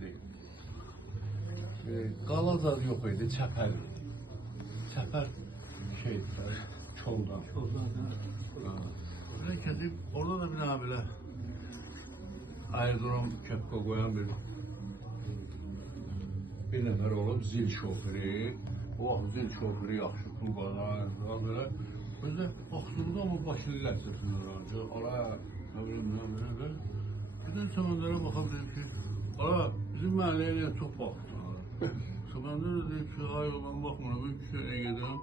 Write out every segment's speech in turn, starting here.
şeydir. Qala zad yox idi, çəpər. Çəpər şeydir, çoldan. Oraya kesip, orada da bir daha böyle aerodrom köpke koyan bir nefer olub zil şoförü. O vaxt zil şoförü yaxşı pul qazanır, böyle. Özü baxdığımda ama başını ləzzətini ancaq. Ala, nə bilim. Birdən Səməndərə baxıb dedim ki, ala, bizim məhəlləyə niyə çox baxdın? Səməndər də deyib ki, ay o, mən baxmıram, ben küçüyə gedirəm.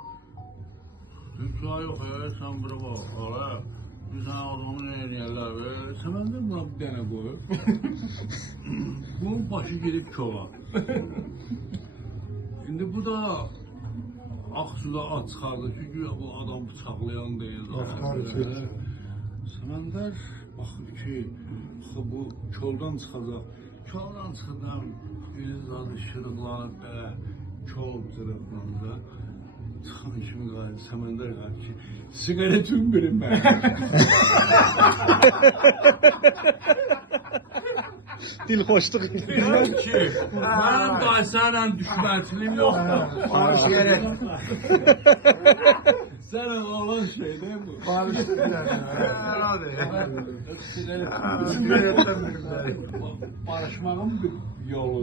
Deyib ki, ay yox, sən bura bax, ala, biz sənə adamı nə eləyərlər və Səməndər buna bir dənə qoyur. Bunun başı gedib kola. Şimdi bu da Aksu'da at çıxardı çünkü bu adam bıçaqlayan deyil. Səməndər baxır ki, bu koldan çıxacaq. Koldan çıxacaq, yüzladı, şırıqlanıb belə, kol cırıqlandı. Çıxan kimi qaydı, Səməndər qaydı ki, sigaretin verin mənə. Dilxoşluq. Deyirəm ki, mənim Qaysərlə düşmənçiliyim yoxdur. Barış gerek. Sənin olan şey değil bu. Barış gerek. Barışmağın bir yolu.